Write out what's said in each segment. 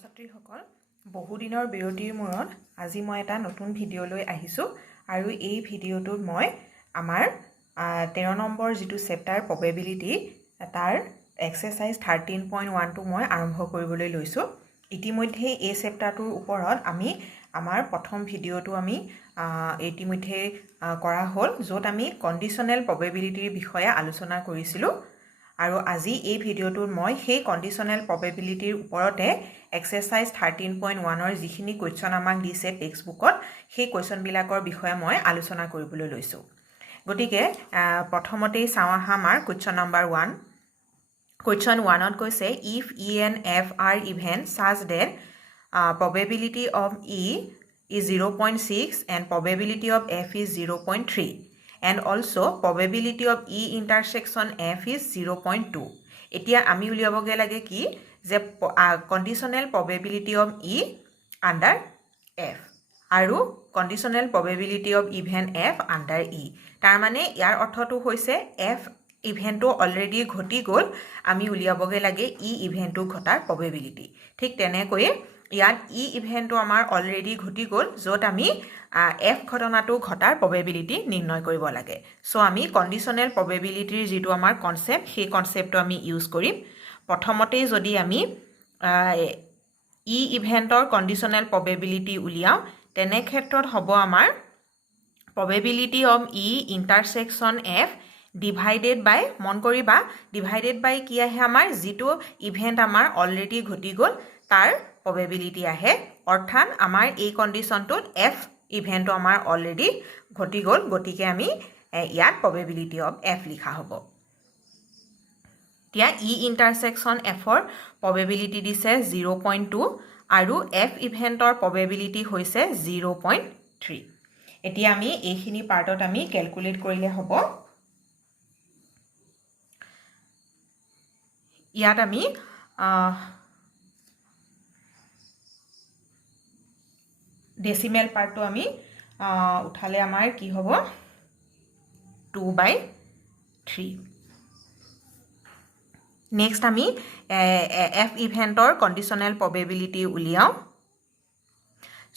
ছাত্ৰ-ছাত্ৰীসকল বহুদিনৰ বিৰতিৰ মূৰত আজি মই এটা নতুন ভিডিঅ' লৈ আহিছোঁ আৰু এই ভিডিঅ'টোত মই আমাৰ 13 নম্বৰ যিটো চেপ্টাৰ প্ৰবেবিলিটি তাৰ এক্সাৰসাইজ 13.1 মই আৰম্ভ কৰিবলৈ লৈছোঁ। ইতিমধ্যে এই চেপ্টাৰটোৰ ওপৰত আমি আমাৰ প্ৰথম ভিডিঅ'টো আমি ইতিমধ্যে কৰা হ'ল, য'ত আমি কণ্ডিশ্যনেল প্ৰবেবিলিটিৰ বিষয়ে আলোচনা কৰিছিলোঁ। আৰু আজি এই ভিডিঅ'টোত মই সেই কণ্ডিশ্যনেল প্ৰবেবিলিটিৰ ওপৰতে এক্সাৰসাইজ 13.1 যিখিনি কুৱেশ্যন আমাক দিছে টেক্সট বুকত সেই কুৱেশ্যনবিলাকৰ বিষয়ে মই আলোচনা কৰিবলৈ লৈছোঁ। গতিকে প্ৰথমতেই চাওঁ আহা আমাৰ কুৱেশ্যন নম্বৰ 1। কুৱেশ্যন 1ত কৈছে if E and F are even such that probability of E is 0.6 and probability of F is 0.3 and also probability of E intersection F is 0.2. এতিয়া আমি উলিয়াবগে লাগে কি যে conditional probability of E under F আৰু conditional probability of even F under E। তাৰ মানে ইয়াৰ অৰ্থটো হৈছে F ইভেন্টটো অলৰেডি ঘটি গ'ল, আমি উলিয়াবগে লাগে E ইভেন্টটো ঘটাৰ probability। ঠিক তেনেকৈ ইয়াত ই ইভেন্টটো আমাৰ অলৰেডি ঘটি গ'ল, য'ত আমি এফ ঘটনাটো ঘটাৰ probability নিৰ্ণয় কৰিব লাগে। সো আমি কণ্ডিশ্যনেল probabilityৰ যিটো আমাৰ কনসেপ্ট সেই কনসেপ্টটো আমি ইউজ কৰিম। প্ৰথমতেই যদি আমি ই ইভেন্টৰ কণ্ডিশ্যনেল probability উলিয়াও তেনে ক্ষেত্ৰত হ'ব আমাৰ probability of E intersection F divided by মন কৰিবা divided by কি আহে আমাৰ যিটো ইভেন্ট আমাৰ অলৰেডি ঘটি গ'ল তাৰ probability আহে, অৰ্থাৎ আমাৰ এই কণ্ডিশ্যনটোত F ইভেন্টটো আমাৰ অলৰেডি ঘটি গ'ল, গতিকে আমি ইয়াত probability of F লিখা হ'ব। এতিয়া ই ইণ্টাৰছেকশ্যন এফৰ probability দিছে 0.2 আৰু F ইভেন্টৰ probability হৈছে 0.3। এতিয়া আমি এইখিনি পাৰ্টত আমি ক্যালকুলেট কৰিলে হ'ব। ইয়াত আমি ডেসিমেল পাৰ্টটো আমি উঠালে আমাৰ কি হ'ব 2/3। নেক্সট আমি এফ ইভেন্টৰ কণ্ডিশ্যনেল probability উলিয়াও।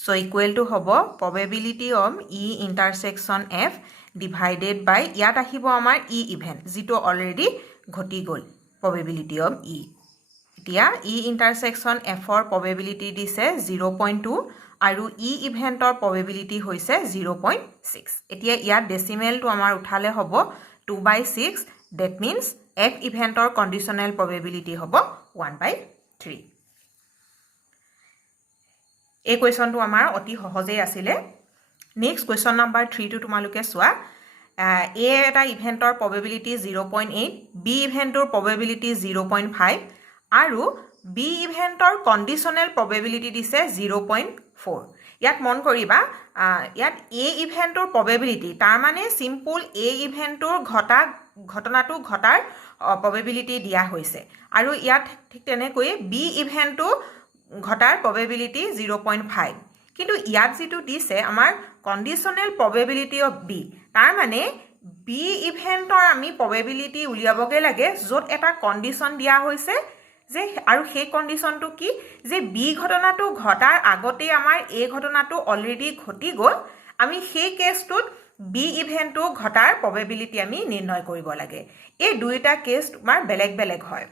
সো ইকুৱেল টু হ'ব probability of E intersection F divided by ইয়াত আহিব আমাৰ E ইভেন্ট যিটো অলৰেডি ঘটি গ'ল probability of E। এতিয়া E intersection F ৰ probability দিছে 0.2 আৰু E ইভেন্টৰ probability হৈছে 0.6। এতিয়া ইয়াত ডেসিমেলটো আমাৰ উঠালে হ'ব 2/6, that means F ইভেন্টৰ কণ্ডিশ্যনেল probability হ'ব 1/3। এই কুৱেশ্যনটো আমাৰ অতি সহজেই আছিলে। নেক্সট কুৱেশ্যন নম্বৰ 3 টো তোমালোকে চোৱা। A এটা ইভেন্টৰ probability 0.8, B ইভেন্টৰ probability 0.5 আৰু B ইভেন্টৰ কণ্ডিশ্যনেল probability দিছে 0.4। ইয়াত মন কৰিবা ইয়াত A ইভেন্টৰ probability তাৰ মানে সিম্পল A ইভেন্টৰ ঘটনাটো ঘটাৰ probability দিয়া হৈছে আৰু ইয়াত ঠিক তেনেকৈ B ইভেন্টটো ঘটাৰ probability 0.5, কিন্তু ইয়াত যেটো দিছে আমাৰ কণ্ডিশ্যনেল probability of B তাৰ মানে B ইভেন্টৰ আমি probability উলিয়াবগে লাগে য'ত এটা কণ্ডিশ্যন দিয়া হৈছে যে আৰু সেই কণ্ডিশ্যনটো কি যে B ঘটনাটো ঘটাৰ আগতে আমাৰ A ঘটনাটো অলৰেডি ঘটি গ'ল, আমি সেই কেছটোত B ইভেন্টটো ঘটাৰ probability আমি নিৰ্ণয় কৰিব লাগে। এই দুইটা কেছ তোমাৰ বেলেগ বেলেগ হয়।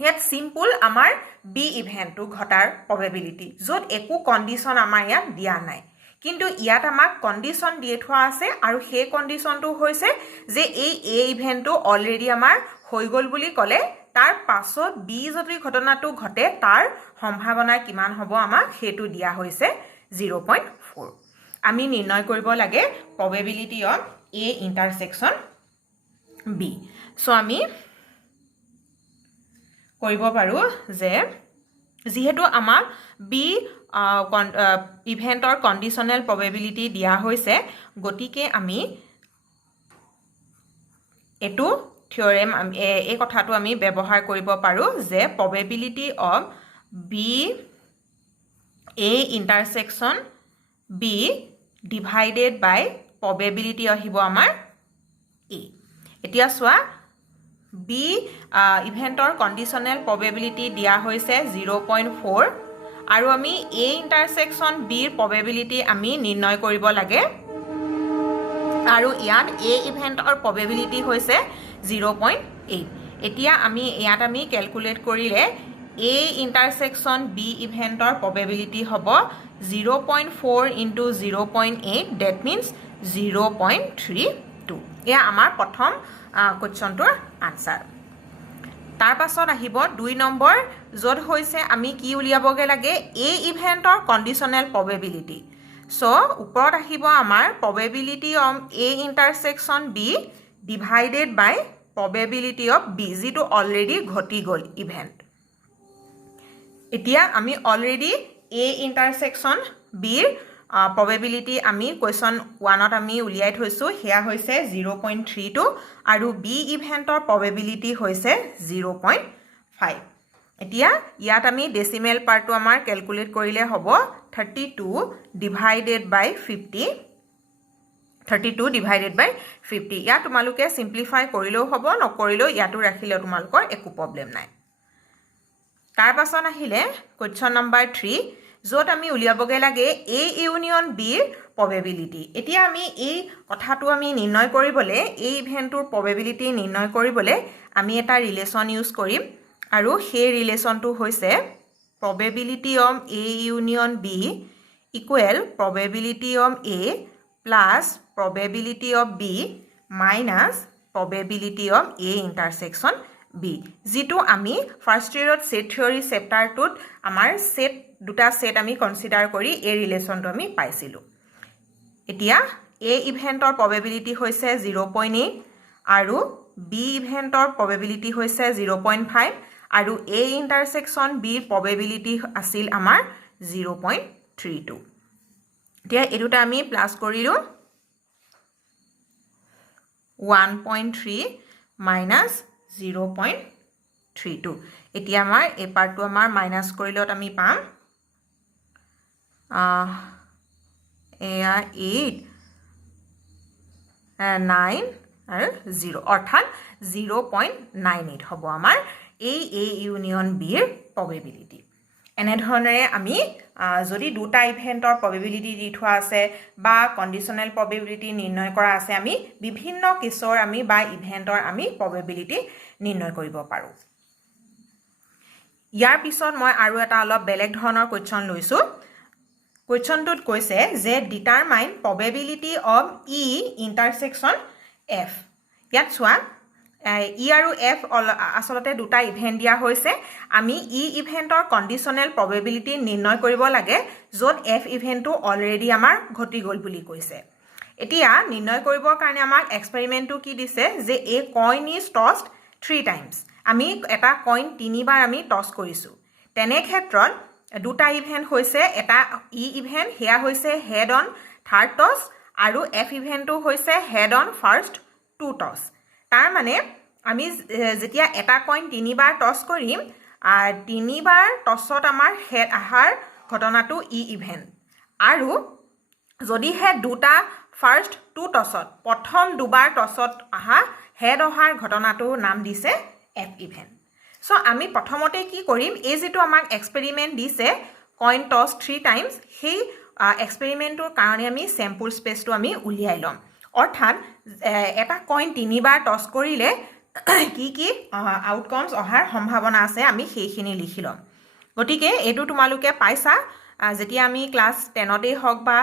ইয়াত সিম্পল আমাৰ B ইভেন্টটো ঘটাৰ probability য'ত একো কণ্ডিশ্যন আমাৰ ইয়াত দিয়া নাই, কিন্তু ইয়াত আমাক কণ্ডিশ্যন দিয়ে থোৱা আছে আৰু সেই কণ্ডিশ্যনটো হৈছে যে এই A ইভেন্টটো অলৰেডি আমাৰ হৈ গ'ল বুলি ক'লে তাৰ পাছত B যদি ঘটনাটো ঘটে তাৰ সম্ভাৱনা কিমান হ'ব আমাক সেইটো দিয়া হৈছে 0.4। আমি নিৰ্ণয় কৰিব লাগে probability of A intersection B। So আমি কৰিব পাৰো যে যিহেতু আমাক B ইভেন্টৰ কণ্ডিশ্যনেল probability দিয়া হৈছে, গতিকে আমি এটো থিওৰেম এই কথাটো আমি ব্যৱহাৰ কৰিব পাৰো যে probability of B A intersection B divided by probability আহিব আমাৰ A। এতিয়া চোৱা B ইভেন্টৰ কণ্ডিশ্যনেল probability দিয়া হৈছে 0.4 আৰু আমি A ইণ্টাৰসেকশ্যন B ৰ প্ৰবেবিলিটি আমি নিৰ্ণয় কৰিব লাগে আৰু ইয়াত A ইভেন্টৰ প্ৰবেবিলিটি হৈছে 0.8 এতিয়া আমি ইয়াত আমি ক্যালকুলেট কৰিলে A ইণ্টাৰসেকশ্যন B ইভেন্টৰ প্ৰবেবিলিটি হ'ব 0.4 into 0.8 that means 0.32 এয়া আমাৰ প্ৰথম কোৱেশ্চনটোৰ আনসাৰ তাৰ পাছত আহিব 2 নম্বৰ য'ত হৈছে আমি কি উলিয়াবগে লাগে A ইভেন্টৰ কন্ডিশনাল প্ৰবেবিলিটি সো ওপৰত আহিব আমাৰ probability of A intersection B divided by probability of B যেটো অলৰেডি ঘটি গল ইভেন্ট এতিয়া আমি অলৰেডি A intersection B ৰ probability আমি question 1ত আমি উলিয়াই থৈছো হেয়া হৈছে 0.32 আৰু B ইভেন্টৰ probability হৈছে 0.5 এতিয়া ইয়াত আমি ডেসিমেল পাৰ্টটো আমাৰ ক্যালকুলেট কৰিলে হ'ব 32 divided by 50 32 divided by 50 ইয়াত তোমালোকে সিম্পলিফাই কৰিলেও হ'ব নকৰিলেও ইয়াটো ৰাখিলে তোমালোকৰ একো প্ৰবলেম নাই তাৰ পাছত আহিলে কোৱেশ্চন নম্বৰ 3 য'ত আমি উলিয়াবগে লাগে A ইউনিয়ন B ৰ probability এতিয়া আমি এই কথাটো আমি নিৰ্ণয় কৰিবলে এই ইভেন্টৰ probability নিৰ্ণয় কৰিবলে আমি এটা ৰিলেচন ইউজ কৰিম আৰু সেই ৰিলেচনটো হৈছে probability of A union B equal probability of A plus probability of B minus probability of A intersection B যেটো আমি ফাৰ্স্ট ইয়াৰত সেট থিওৰি চেপ্টাৰটোত আমাৰ সেট দুটা সেট আমি কনসিডাৰ কৰি এই ৰিলেচনটো আমি পাইছিলো এতিয়া A ইভেন্টৰ probability হৈছে 0.8 আৰু B ইভেন্টৰ probability হৈছে 0.5 আৰু A intersection B probability আছিল আমাৰ 0.32 এতিয়া এটোটা আমি প্লাস কৰিলো 1.3 minus 0.32 এতিয়া আমাৰ এই পাৰ্টটো আমাৰ মাইনাস কৰিলত আমি পাম এয়া 8 9 আৰু 0 অৰ্থাৎ 0.98 হ'ব আমাৰ এই A ইউনিয়ন B ৰ probability এনে ধৰণৰে আমি যদি দুটা ইভেন্টৰ probability দি থোৱা আছে বা কন্ডিশনাল probability নিৰ্ণয় কৰা আছে আমি বিভিন্ন কেছৰ আমি বা ইভেন্টৰ আমি probability নিৰ্ণয় কৰিব পাৰো ইয়াৰ পিছত মই আৰু এটা অলপ বেলেগ ধৰণৰ কোৱেশ্চন লৈছো কোৱেশ্চনটোত কৈছে যে determine probability of E intersection F ইয়াত চোৱা E আৰু F আসলতে দুটা ইভেন্ট দিয়া হৈছে আমি E ইভেন্টৰ কন্ডিশনাল probability নিৰ্ণয় কৰিব লাগে য'ত F ইভেন্টটো অলৰেডি আমাৰ ঘটি গল বুলি কৈছে এতিয়া নিৰ্ণয় কৰিবৰ কাৰণে আমাক এক্সপেৰিমেন্টটো কি দিছে যে a coin is tossed 3 times আমি এটা কইন তিনিবাৰ আমি টস কৰিছো তেনে ক্ষেত্ৰত দুটা ইভেন্ট হৈছে এটা E ইভেন্ট হেয়া হৈছে হেড অন থাৰ্ড টস আৰু F ইভেন্টটো হৈছে head on first two toss তাৰ মানে আমি যেতিয়া এটা কইন তিনিবাৰ টস কৰিম তিনিবাৰ টসত আমাৰ হেড আহাৰ ঘটনাটো E ইভেন্ট আৰু যদি হে দুটা ফাৰ্স্ট টু টসত প্ৰথম দুবাৰ টসত আহা হেড অহাৰ ঘটনাটোৰ নাম দিছে F ইভেন্ট সো আমি প্ৰথমতে কি কৰিম এই যেটো আমাক এক্সপেৰিমেন্ট দিছে কইন টস 3 টাইমস সেই এক্সপেৰিমেন্টৰ কাৰণে আমি স্যাম্পল স্পেচটো আমি উলিয়াই লম অৰ্থাৎ এটা কইন তিনিবাৰ টস কৰিলে কি কি আউটকামস অহাৰ সম্ভাৱনা আছে আমি সেইখিনি লিখি লম গতিকে এটো তোমালোকে পাইছা যেতিয়া আমি ক্লাস 10 তে হক বা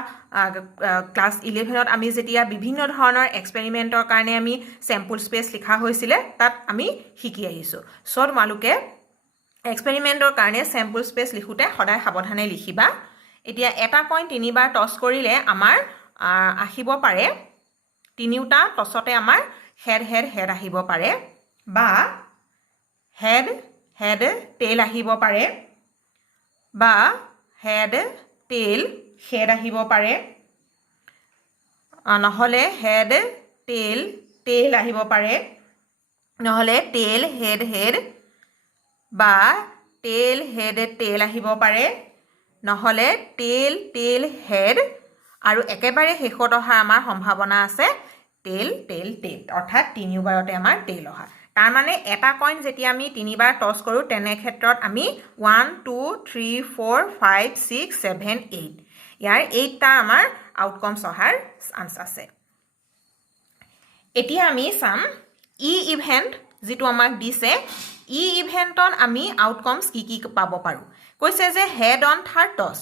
ক্লাস 11 ত আমি যেতিয়া বিভিন্ন ধৰণৰ এক্সপেৰিমেন্টৰ কাৰণে আমি স্যাম্পল স্পেচ লিখা হৈছিল তাত আমি শিকি আহিছো সো তোমালোকে এক্সপেৰিমেন্টৰ কাৰণে স্যাম্পল স্পেচ লিখোতে সদায় সাৱধানে লিখিবা এতিয়া এটা কইন তিনিবাৰ টস কৰিলে আমাৰ আহিব পাৰে তিনিটা টসতে আমাৰ হেড হেড হেড আহিব পাৰে বা হেড হেড টেইল আহিব পাৰে বা হেড টেইল হেড আহিব পাৰে নহলে হেড টেইল টেইল আহিব পাৰে নহলে টেইল হেড হেড বা টেইল হেড টেইল আহিব পাৰে নহলে টেইল টেইল হেড আৰু একেবাৰে শেষত অহা আমাৰ সম্ভাৱনা আছে টেইল টেইল টেইল অৰ্থাৎ তিনিবাৰতে আমাৰ টেইল অহা তাৰ মানে এটা কইন যেতিয়া আমি তিনিবাৰ টছ কৰোঁ তেনে ক্ষেত্ৰত আমি 1 2 3 4 5 6 7 8 ইয়াৰ 8টা আমাৰ আউটকামছ অহাৰ চান্স আছে এতিয়া আমি চাম ই ইভেন্ট যেটো আমাক দিছে ই ইভেন্টত আমি আউটকামছ কি কি পাব পাৰো কৈছে যে হেড অন থাৰ্ড টছ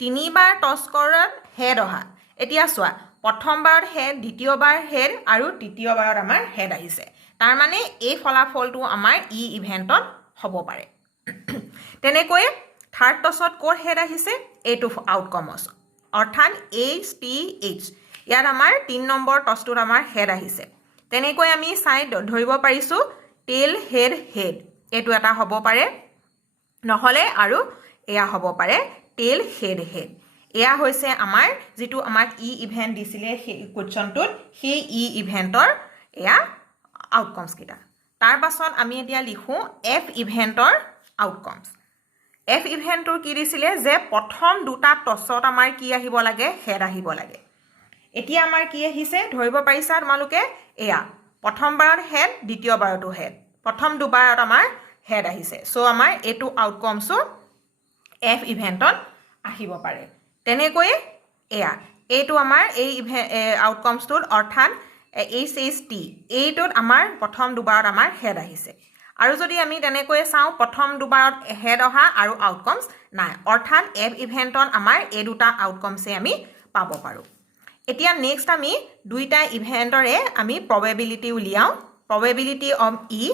তিনিবাৰ টছ কৰাত হেড অহা এতিয়া চোৱা প্ৰথমবাৰত হেড দ্বিতীয়বাৰ হেড আৰু তৃতীয়বাৰত আমাৰ হেড আহিছে তাৰ মানে এই ফলাফলটো আমাৰ ই ইভেন্টত হ'ব পাৰে তেনেকৈ থাৰ্ড টছত কোৰ হেড আহিছে এইটো আউটকামছ অৰ্থাৎ HTH ইয়াত আমাৰ 3 নম্বৰ টছটোত আমাৰ হেড আহিছে তেনেকৈ আমি চাই ধৰিব পাৰিছো টেল হেড হেড এইটো এটা হ'ব পাৰে নহলে আৰু এয়া হ'ব পাৰে টেল হেড হেড এয়া হৈছে আমাৰ যেটো আমাক ই ইভেন্ট দিছিলে সেই কোৱেশ্চনটোত সেই ই ইভেন্টৰ এয়া আউটকামছ কিটা তাৰ পাছত আমি এতিয়া লিখো এফ ইভেন্টৰ আউটকামছ এফ ইভেন্টৰ কি দিছিলে যে প্ৰথম দুটা টছত আমাৰ কি আহিব লাগে হেড আহিব লাগে এতিয়া আমাৰ কি আহিছে ধৰিব পাৰিছা তোমালোকে এয়া প্ৰথমবাৰত হেড দ্বিতীয়বাৰতো হেড প্ৰথম দুবাৰত আমাৰ হেড আহিছে সো আমাৰ এটো আউটকামছ এফ ইভেন্টত আহিব পাৰে তেনেকৈ এয়া এইটো আমাৰ এই আউটকামছটোত অৰ্থাৎ HST এইটোত আমাৰ প্ৰথম দুবাৰত আমাৰ হেড আহিছে আৰু যদি আমি তেনেকৈ চাওঁ প্ৰথম দুবাৰত হেড অহা আৰু আউটকামছ নাই অৰ্থাৎ এফ ইভেন্টত আমাৰ এই দুটা আউটকামছে আমি পাব পাৰো এতিয়া নেক্সট আমি দুইটা ইভেন্টৰে আমি প্ৰবেবিলিটি উলিয়াও প্ৰবেবিলিটি অফ ই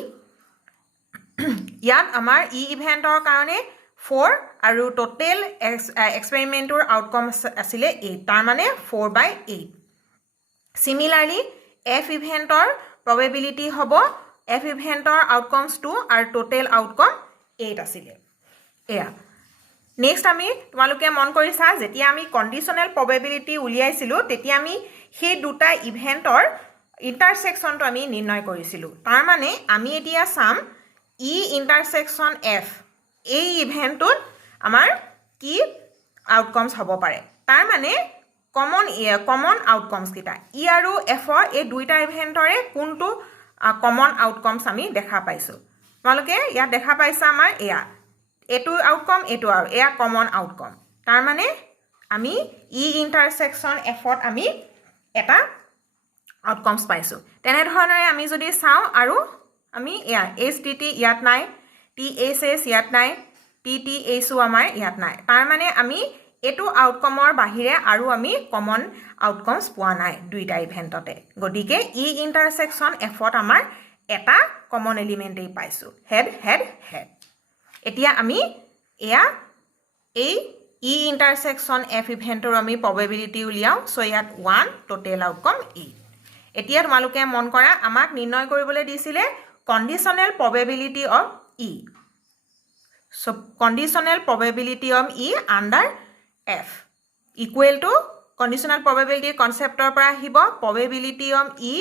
ইয়াত আমাৰ ই ইভেন্টৰ কাৰণে 4 আৰু টোটেল এক্সপেৰিমেন্টৰ আউটকাম আছিলে 8 তাৰ মানে 4/8 সিমিলাৰলি এফ ইভেন্টৰ প্ৰবেবিলিটি হ'ব এফ ইভেন্টৰ আউটকামছ 2 আৰু টোটেল আউটকাম 8 আছিলে এয়া নেক্সট আমি তোমালোকে মন কৰিছা যেতিয়া আমি কন্ডিশনাল প্ৰবেবিলিটি উলিয়াইছিলো তেতিয়া আমি সেই দুটা ইভেন্টৰ ইন্টাৰসেকশনটো আমি নিৰ্ণয় কৰিছিলো তাৰ মানে আমি এতিয়া চাম ই ইন্টাৰসেকশন এফ এই ইভেন্টত আমাৰ কি আউটকামছ হ'ব পাৰে তাৰ মানে কমন আউটকামছ কিটা ই আৰু এফৰ এই দুইটা ইভেন্টৰে কোনটো কমন আউটকামছ আমি দেখা পাইছো তোমালোকে ইয়াত দেখা পাইছা আমাৰ এয়া এটো আউটকাম এটো আৰু এয়া কমন আউটকাম তাৰ মানে আমি ই ইন্টাৰসেকশন এফত আমি এটা আউটকামছ পাইছো তেনে ধৰণৰে আমি যদি চাও আৰু আমি এয়া HTT ইয়াত নাই TSS ইয়াত নাই TTH আমাৰ ইয়াত নাই তাৰ মানে আমি এটো আউটকামৰ বাহিৰে আৰু আমি কমন আউটকামছ পোৱা নাই দুইটা ইভেন্টতে গতিকে ই ইন্টাৰসেকশন এফত আমাৰ এটা কমন এলিমেন্টেই পাইছো হেড হেড হেড এতিয়া আমি এয়া এই ই ইন্টাৰসেকশন এফ ইভেন্টৰ আমি প্ৰবেবিলিটি উলিয়াও সো ইয়াত 1 টোটেল আউটকাম 8 এতিয়া তোমালোকে মন কৰা আমাক নিৰ্ণয় কৰিবলৈ দিছিলে conditional probability of E so conditional probability of E under F equal to conditional probability কনসেপ্টৰ পৰা আহিব probability of E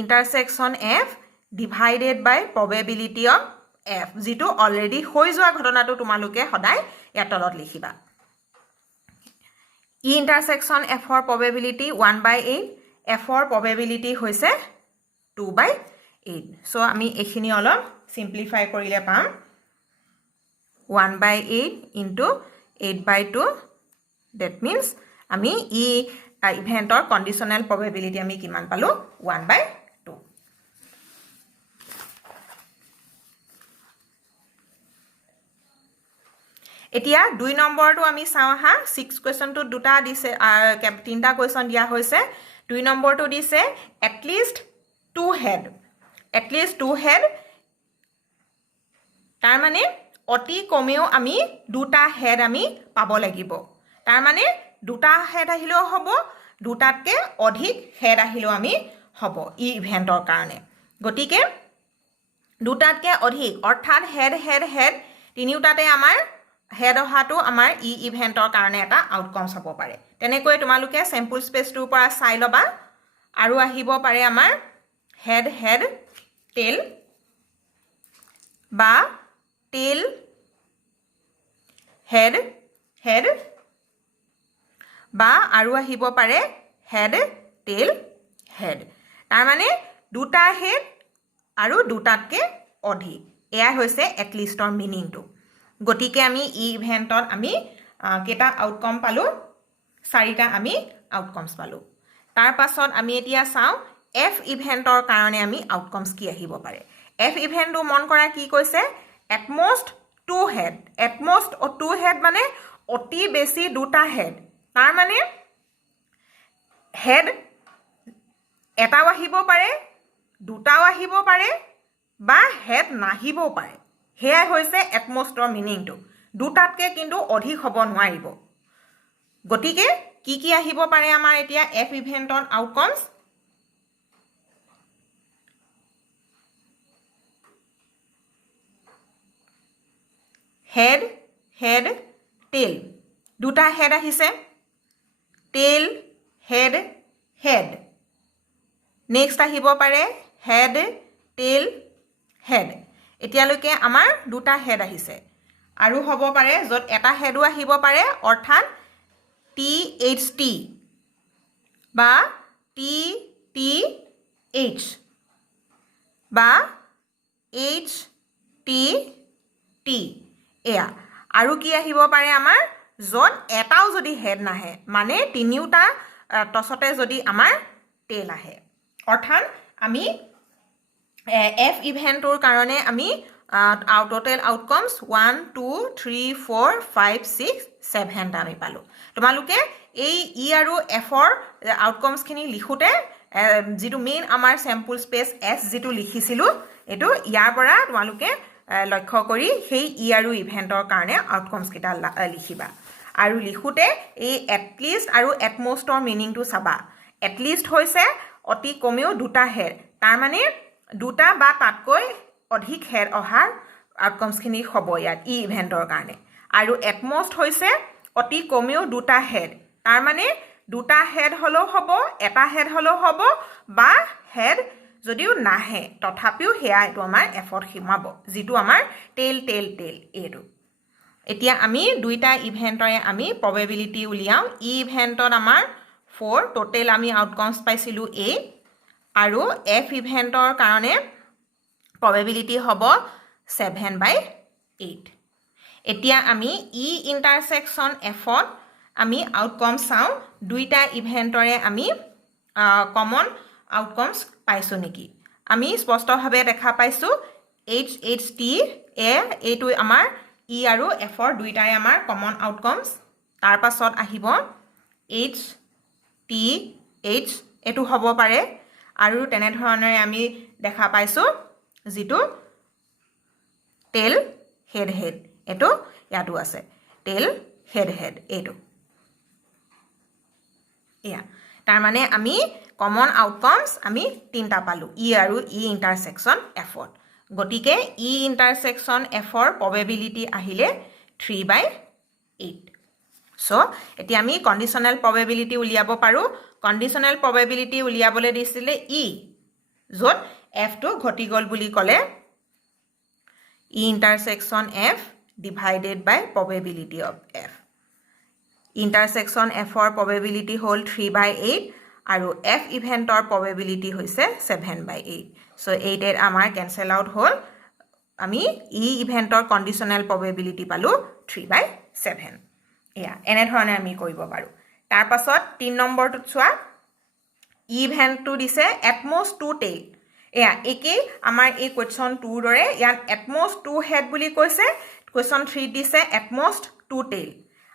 intersection F divided by probability of F যেটো অলৰেডি হৈ যোৱা ঘটনাটো তোমালোকে সদায় ইয়াত তলত লিখিবা ই ইন্টাৰসেকশন এফৰ প্ৰবেবিলিটি 1/8 এফৰ প্ৰবেবিলিটি হৈছে 2/8 সো আমি এখিনি অলপ সিম্পলিফাই কৰিলে পাম 1/8 into 8/2 that means আমি ই ইভেন্টৰ কন্ডিশনাল প্ৰবেবিলিটি আমি কিমান পালো 1/2 এতিয়া 2 নম্বৰটো আমি চাও হা 6 কোৱেশ্চনটো দুটা দিছে তিনটা কোৱেশ্চন দিয়া হৈছে 2 নম্বৰটো দিছে at least 2 head তাৰ মানে অতি কমেও আমি দুটা হেড আমি পাব লাগিব তাৰ মানে দুটা হেড আহিলেও হ'ব দুটাতকে অধিক হেড আহিলেও আমি হ'ব ই ইভেন্টৰ কাৰণে গতিকে দুটাতকে অধিক অৰ্থাৎ হেড হেড হেড তিনিটাতে আমাৰ হেড অহাটো আমাৰ ই ইভেন্টৰ কাৰণে এটা আউটকামছ হ'ব পাৰে তেনেকৈ তোমালোকে স্যাম্পল স্পেচটোৰ পৰা চাই লবা আৰু আহিব পাৰে আমাৰ হেড হেড টেল বা টেল হেড হেড বা আৰু আহিব পাৰে হেড টেল হেড তাৰ মানে দুটা হেড আৰু দুটাতকৈ অধিক এয়াই হৈছে এটলিষ্টৰ মিনিংটো গতিকে আমি ই ইভেণ্টত আমি কেইটা আউটকাম পালোঁ 4টা আমি আউটকামছ পালোঁ তাৰ পাছত আমি এতিয়া চাওঁ এফ ইভেণ্টৰ কাৰণে আমি আউটকামছ কি আহিব পাৰে এফ ইভেণ্টটো মন কৰা কি কৈছে এটমষ্ট 2 হেড এটমষ্ট 2 হেড মানে অতি বেছি দুটা হেড তাৰ মানে হেড এটাও আহিব পাৰে দুটাও আহিব পাৰে বা হেড নাহিবও পাৰে হেয়াই হৈছে এটমষ্টৰ মিনিংটো দুটাতকৈ কিন্তু অধিক হ'ব নোৱাৰিব গতিকে কি আহিব পাৰে আমাৰ এতিয়া এফ ইভেণ্টত আউটকামছ হেড হেড টেইল দুটা হেড আহিছে টেইল হেড হেড নেক্সট আহিব পাৰে হেড টেইল হেড এতিয়ালৈকে আমাৰ দুটা হেড আহিছে আৰু হ'ব পাৰে য'ত এটা হেডো আহিব পাৰে অৰ্থাৎ THT বা TTH বা HTT এয়া আৰু কি আহিব পাৰে আমাৰ য'ত এটাও যদি হেড নাহে মানে তিনিওটা টছতে যদি আমাৰ টেইল আহে অৰ্থাৎ আমি এফ ইভেণ্টটোৰ কাৰণে আমি টোটেল আউটকামছ 1 2 3 4 5 6 7টা আমি পালোঁ তোমালোকে এই ই আৰু এফৰ আউটকামছখিনি লিখোঁতে যিটো মেইন আমাৰ চেম্পল স্পেচ এছ যিটো লিখিছিলোঁ এইটো ইয়াৰ পৰা তোমালোকে লক্ষ্য কৰি সেই ই আৰু ইভেণ্টৰ কাৰণে আউটকামছকেইটা লিখিবা আৰু লিখোঁতে এই এটলিষ্ট আৰু এটমষ্টৰ মিনিংটো চাবা এটলিষ্ট হৈছে অতি কমেও দুটা হেড তাৰ মানে দুটা বা তাতকৈ অধিক হেড অহাৰ আউটকামছখিনি হ'ব ইয়াত ই ইভেণ্টৰ কাৰণে আৰু এটমষ্ট হৈছে অতি কমেও দুটা হেড তাৰ মানে দুটা হেড হ'লেও হ'ব এটা হেড হ'লেও হ'ব বা হেড যদিও নাহে তথাপিও সেয়া এইটো আমাৰ এফত সীমাব যিটো আমাৰ টেইল টেইল টেইল এইটো এতিয়া আমি দুইটা ইভেণ্টৰে আমি প্ৰবেবিলিটি উলিয়াওঁ ই ইভেণ্টত আমাৰ 4 টোটেল আমি আউটকামছ পাইছিলোঁ A আৰু এফ ইভেণ্টৰ কাৰণে প্ৰবেবিলিটি হ'ব 7/8 এতিয়া আমি ই ইণ্টাৰছেকশ্যন এফত আমি আউটকামছ চাওঁ দুইটা ইভেণ্টৰে আমি কমন আউটকামছ পাইছোঁ নেকি আমি স্পষ্টভাৱে দেখা পাইছোঁ HHT এইটো আমাৰ ই আৰু এফৰ দুইটাৰে আমাৰ কমন আউটকামছ তাৰ পাছত আহিব HTH এইটো হ'ব পাৰে আৰু তেনেধৰণেৰে আমি দেখা পাইছোঁ যিটো টেইল হেড হেড এইটো ইয়াতো আছে টেইল হেড হেড এইটো এয়া তাৰমানে আমি কমন আউটকামছ আমি 3টা পালোঁ ই আৰু ই ইণ্টাৰছেকশ্যন এফত গতিকে ই ইণ্টাৰছেকশ্যন এফৰ প্ৰবেবিলিটি আহিলে 3/8 চ' এতিয়া আমি কণ্ডিশ্যনেল প্ৰবেবিলিটি উলিয়াব পাৰোঁ কণ্ডিশ্যনেল প্ৰবেবিলিটি উলিয়াবলৈ দিছিলে ই য'ত এফটো ঘটি গ'ল বুলি ক'লে E intersection F divided by probability of F intersection এফৰ প্ৰবেবিলিটি হ'ল 3/8 আৰু এফ ইভেণ্টৰ প্ৰবেবিলিটি হৈছে 7/8 চ' 8 আমাৰ কেঞ্চেল আউট হ'ল আমি ই ইভেণ্টৰ কণ্ডিশ্যনেল প্ৰবেবিলিটি পালোঁ 3/7 এয়া এনেধৰণে আমি কৰিব পাৰোঁ তাৰ পাছত 3 নম্বৰটোত চোৱা ই ইভেণ্টটো দিছে এটমষ্ট 2 টেইল এয়া একেই আমাৰ এই কুৱেশ্যন 2ৰ দৰে ইয়াত এটমষ্ট 2 হেড বুলি কৈছে কুৱেশ্যন 3 দিছে এটমষ্ট 2 টেইল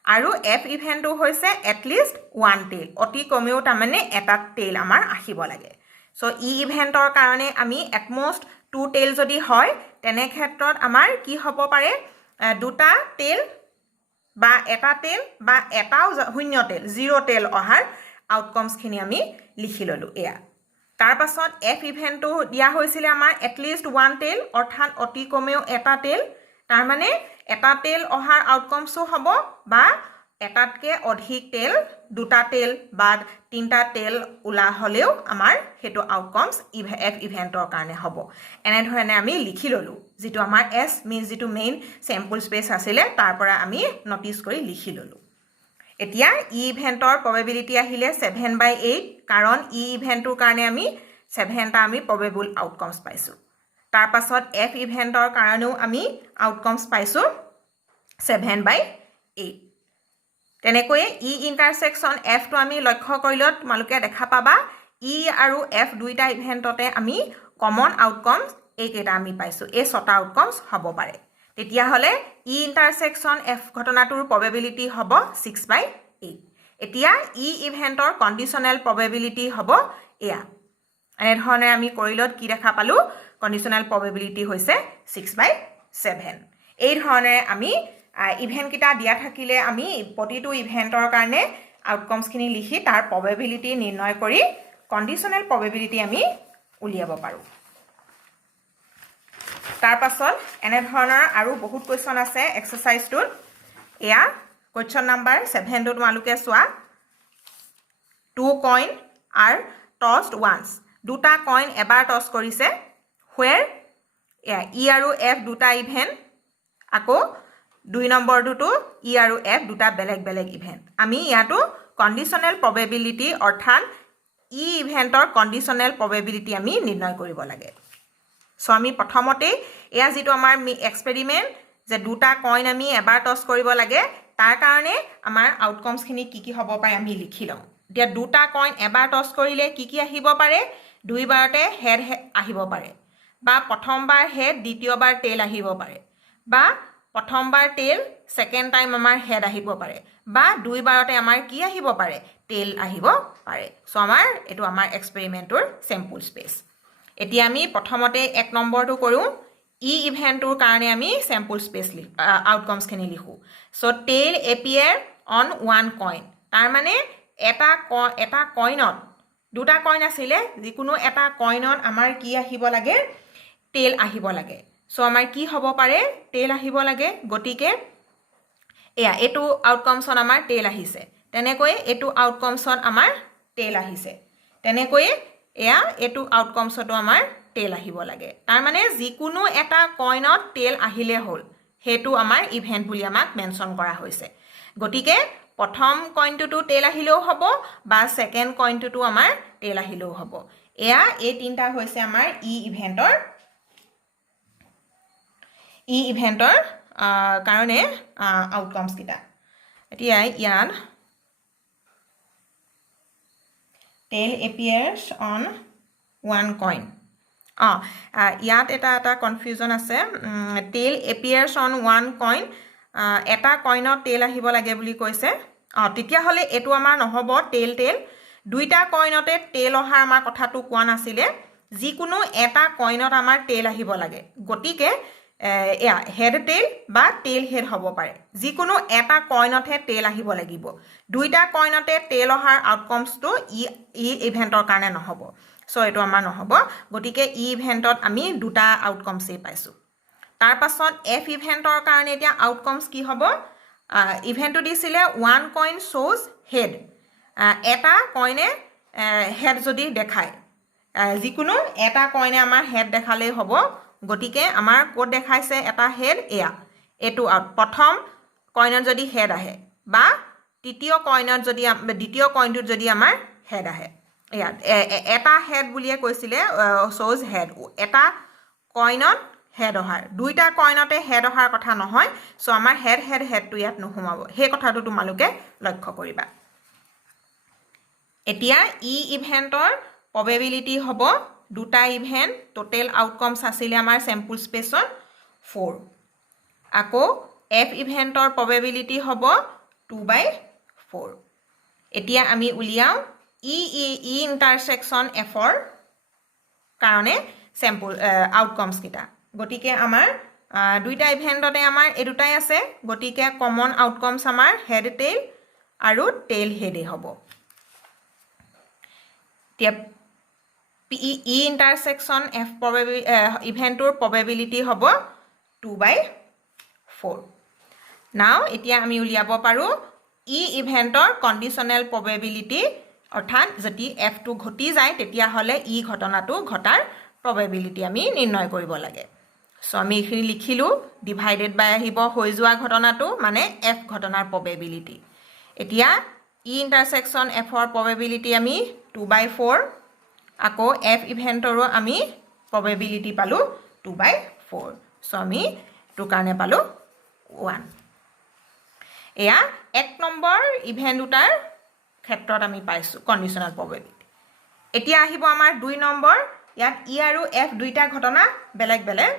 আৰু এফ ইভেণ্টটো হৈছে এটলিষ্ট 1 টেইল অতি কমেও তাৰমানে এটা টেইল আমাৰ আহিব লাগে চ' ই ইভেণ্টৰ কাৰণে আমি এটমষ্ট 2 টেইল যদি হয় তেনে ক্ষেত্ৰত আমাৰ কি হ'ব পাৰে দুটা টেইল বা এটা টেইল বা এটাও শূন্য টেইল 0 টেইল অহাৰ আউটকামছখিনি আমি লিখি ল'লোঁ এয়া তাৰ পাছত এফ ইভেণ্টটো দিয়া হৈছিলে আমাৰ এটলিষ্ট 1 টেইল অৰ্থাৎ অতি কমেও এটা টেইল তাৰমানে এটা টেইল অহাৰ আউটকামছো হ'ব বা এটাতকৈ অধিক টেইল দুটা টেইল বা 3টা টেইল ওলা হ'লেও আমাৰ সেইটো আউটকামছ এফ ইভেণ্টৰ কাৰণে হ'ব এনেধৰণে আমি লিখি ল'লোঁ যিটো আমাৰ এছ মিনছ যিটো মেইন চেম্পল স্পেচ আছিলে তাৰ পৰা আমি নটিচ কৰি লিখি ল'লোঁ এতিয়া ই ইভেণ্টৰ প্ৰবেবিলিটি আহিলে 7/8 কাৰণ ই ইভেণ্টটোৰ কাৰণে আমি 7টা আমি প্ৰবেবল আউটকামছ পাইছোঁ তাৰ পাছত এফ ইভেন্টৰ কাৰণেও আমি আউটকামছ পাইছো 7/8 তেনেকৈ ই ইন্টাৰসেকশন এফ টো আমি লক্ষ্য কৰিলে তোমালোকে দেখা পাবা ই আৰু এফ দুইটা ইভেন্টতে আমি কমন আউটকামছ এইকেইটা আমি পাইছো এই ছটা আউটকামছ হ'ব পাৰে তেতিয়া হলে ই ইন্টাৰসেকশন এফ ঘটনাটোৰ প্ৰবেবিলিটি হ'ব 6/8 এতিয়া ই ইভেন্টৰ কন্ডিশনাল প্ৰবেবিলিটি হ'ব এয়া এনে ধৰণে আমি কৰিলত কি দেখা পালো কন্ডিশনাল প্ৰবেবিলিটি হৈছে 6/7 এই ধৰণে আমি ইভেন্ট কিটা দিয়া থাকিলে আমি প্ৰতিটো ইভেন্টৰ কাৰণে আউটকামছ খিনি লিখি তাৰ প্ৰবেবিলিটি নিৰ্ণয় কৰি কন্ডিশনাল প্ৰবেবিলিটি আমি উলিয়াব পাৰো তাৰ পাছত এনে ধৰণৰ আৰু বহুত কোৱেশ্চন আছে এক্সাৰসাইজটোত এয়া কোৱেশ্চন নাম্বাৰ 7 টো তোমালোকে চোৱা 2 কইন are tossed once দুটা কইন এবাৰ টস কৰিছে where ই আৰু এফ দুটা ইভেন্ট আকৌ 2 নম্বৰটো ই আৰু এফ দুটা বেলেগ বেলেগ ইভেন্ট আমি ইয়াটো কন্ডিশনাল প্ৰবেবিলিটি অৰ্থাৎ ই ইভেন্টৰ কন্ডিশনাল প্ৰবেবিলিটি আমি নিৰ্ণয় কৰিব লাগে সো আমি প্ৰথমতে এয়া যেটো আমাৰ এক্সপেৰিমেন্ট যে দুটা কইন আমি এবাৰ টস কৰিব লাগে তাৰ কাৰণে আমাৰ আউটকামছ খিনি কি হ'ব পাৰে আমি লিখি লওঁ এতিয়া দুটা কইন এবাৰ টস কৰিলে কি আহিব পাৰে দুইবাৰতে হেড আহিব পাৰে বা প্ৰথমবাৰ হেড দ্বিতীয়বাৰ টেইল আহিব পাৰে বা প্ৰথমবাৰ টেইল সেকেন্ড টাইম আমাৰ হেড আহিব পাৰে বা দুইবাৰতে আমাৰ কি আহিব পাৰে টেইল আহিব পাৰে সো আমাৰ এটো আমাৰ এক্সপেৰিমেন্টৰ স্যাম্পল স্পেস এতিয়া আমি প্ৰথমতে 1 নম্বৰটো কৰো ই ইভেন্টৰ কাৰণে আমি স্যাম্পল স্পেস আউটকামছ খিনি লিখো so tail appear on one coin তাৰ মানে এটা কইনত দুটা কইন আছিলে যিকোনো এটা কইনত আমাৰ কি আহিব লাগে টেইল আহিব লাগে সো আমাৰ কি হ'ব পাৰে টেইল আহিব লাগে গটিকে এয়া এটো আউটকামছত আমাৰ টেইল আহিছে তেনেকৈ এটো আউটকামছত আমাৰ টেইল আহিছে তেনেকৈ এয়া এটো আউটকামছটো আমাৰ টেইল আহিব লাগে তাৰ মানে যিকোনো এটা কইনত টেইল আহিলে হ'ল হেতু আমাৰ ইভেন্ট বুলি আমাক মেনশন কৰা হৈছে গটিকে প্ৰথম কইনটো টেইল আহিলেও হ'ব বা সেকেন্ড কইনটো আমাৰ টেইল আহিলেও হ'ব এয়া এই তিনটা হৈছে আমাৰ ই ইভেন্টৰ কাৰণে আউটকামছ কিটা এতিয়া ইয়াত টেইল এপিয়াৰ্স অন ওয়ান কইন ইয়াত এটা কনফিউজন আছে টেইল এপিয়াৰ্স অন ওয়ান কইন এটা কইনত টেইল আহিব লাগে বুলি কৈছে তেতিয়া হলে এটো আমাৰ নহব টেইল দুইটা কইনতে টেইল অহা আমাৰ কথাটো কোৱা নাছিলে যিকোনো এটা কইনত আমাৰ টেইল আহিব লাগে গটিকে এয়া হেড টেইল বা টেইল হেড হ'ব পাৰে যিকোনো এটা কইনতহে টেইল আহিব লাগিব দুইটা কইনতে টেইল অহাৰ আউটকামছটো ই ইভেন্টৰ কাৰণে নহব সো এটো আমাৰ নহব গটিকে ই ইভেন্টত আমি দুটা আউটকামছই পাইছো তাৰ পাছত এফ ইভেন্টৰ কাৰণে এতিয়া আউটকামছ কি হ'ব ইভেন্টটো দিছিলে ওয়ান কইন শোজ হেড এটা কইনে হেড যদি দেখায় যিকোনো এটা কইনে আমাৰ হেড দেখালেই হ'ব গটিকে আমাৰ কোড দেখাইছে এটা হেড এয়া এটো প্ৰথম কইনত যদি হেড আহে বা তৃতীয় কইনত যদি দ্বিতীয় কইনটোত যদি আমাৰ হেড আহে এয়া এটা হেড বুলিয়ে কৈছিলে শোজ হেড এটা কইনত হেড অহাৰ দুইটা কইনতে হেড অহাৰ কথা নহয় সো আমাৰ হেডটো ইয়াত নোহোমাব সেই কথাটো তোমালোকে লক্ষ্য কৰিবা এতিয়া ই ইভেন্টৰ প্ৰবেবিলিটি হ'ব দুটা ইভেন্ট টোটেল আউটকামছ আছিলে আমাৰ স্যাম্পল স্পেসত 4 আকৌ এফ ইভেন্টৰ প্ৰবেবিলিটি হ'ব 2/4 এতিয়া আমি উলিয়াও ই ইন্টাৰসেকশন এফৰ কাৰণে স্যাম্পল আউটকামছ কিটা গটিকে আমাৰ দুইটা ইভেন্টতে আমাৰ এই দুটাই আছে গটিকে কমন আউটকামছ আমাৰ হেড টেইল আৰু টেইল হেডে হ'ব তিয়া ই ইন্টাৰসেকশন এফ ইভেন্টৰ প্ৰবেবিলিটি হ'ব 2/4 নাও এতিয়া আমি উলিয়াব পাৰো ই ইভেন্টৰ কন্ডিশনাল প্ৰবেবিলিটি অৰ্থাৎ যদি এফ টো ঘটি যায় তেতিয়া হলে ই ঘটনাটো ঘটাৰ প্ৰবেবিলিটি আমি নিৰ্ণয় কৰিব লাগে সো আমি এখিনি লিখিলো ডিভাইডেড বাই আহিব হৈ যোৱা ঘটনাটো মানে এফ ঘটনাৰ প্ৰবেবিলিটি এতিয়া ই ইন্টাৰসেকশন এফৰ প্ৰবেবিলিটি আমি 2/4 আকৌ এফ ইভেন্টৰো আমি প্ৰবেবিলিটি পালো 2/4 সো আমি টুৰ কাৰণে পালো 1 এয়া এক নম্বৰ ইভেন্ট দুটাৰ ক্ষেত্ৰত আমি পাইছো কন্ডিশনাল প্ৰবেবিলিটি এতিয়া আহিব আমাৰ 2 নম্বৰ ইয়াত ই আৰু এফ দুইটা ঘটনা বেলেগ বেলেগ